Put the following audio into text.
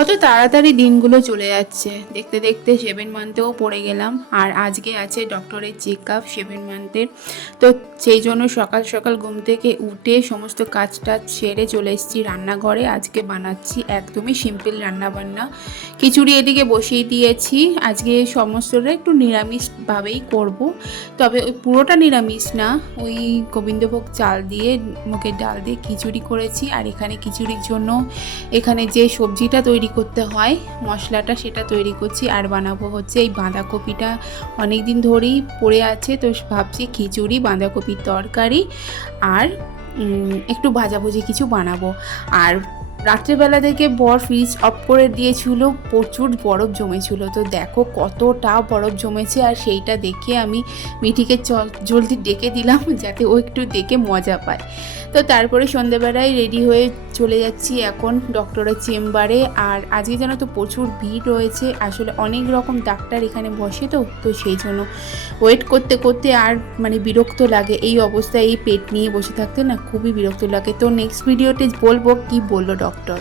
কত তাড়াতাড়ি দিনগুলো চলে যাচ্ছে, দেখতে দেখতে 7 মান্থেও পড়ে গেলাম। আর আজকে আছে ডক্টরের চেক আপ 7 মান্থের। তো সেই জন্য সকাল সকাল ঘুম থেকে উঠে সমস্ত কাজটা ছেড়ে চলে এসেছি রান্নাঘরে। আজকে বানাচ্ছি একদমই সিম্পল রান্নাবান্না। খিচুড়ি এদিকে বসিয়ে দিয়েছি। আজকে সমস্তটা একটু নিরামিষভাবেই করব, তবে ওই পুরোটা নিরামিষ না, ওই গোবিন্দভোগ চাল দিয়ে মুগের ডাল দিয়ে খিচুড়ি করেছি। আর এখানে খিচুড়ির জন্য এখানে যে সবজিটা তৈরি করতে হয় মশলাটা সেটা তৈরি করছি। আর বানাবো হচ্ছে এই বাঁধাকপিটা অনেক দিন ধরেই পড়ে আছে, তো ভাবছি খিচুড়ি, বাঁধাকপির তরকারি আর একটু ভাজাভুজি কিছু বানাবো। আর রাত্রেবেলা থেকে বর ফ্রিজ অফ করে দিয়েছিল, প্রচুর বরফ জমেছিল। তো দেখো কতটা বরফ জমেছে, আর সেইটা দেখে আমি মিঠিকে জলদি ডেকে দিলাম যাতে ও একটু দেখে মজা পায়। তো তারপরে সন্ধ্যেবেলায় রেডি হয়ে চলে যাচ্ছি এখন ডক্টরের চেম্বারে। আর আজকে যেন তো প্রচুর ভিড় রয়েছে, আসলে অনেক রকম ডাক্তার এখানে বসে, তো সেই জন্য ওয়েট করতে করতে আর বিরক্ত লাগে। এই অবস্থায় এই পেট নিয়ে বসে থাকতে না খুবই বিরক্ত লাগে। তো নেক্সট ভিডিওতে বলবো কি বললো ডক্টর।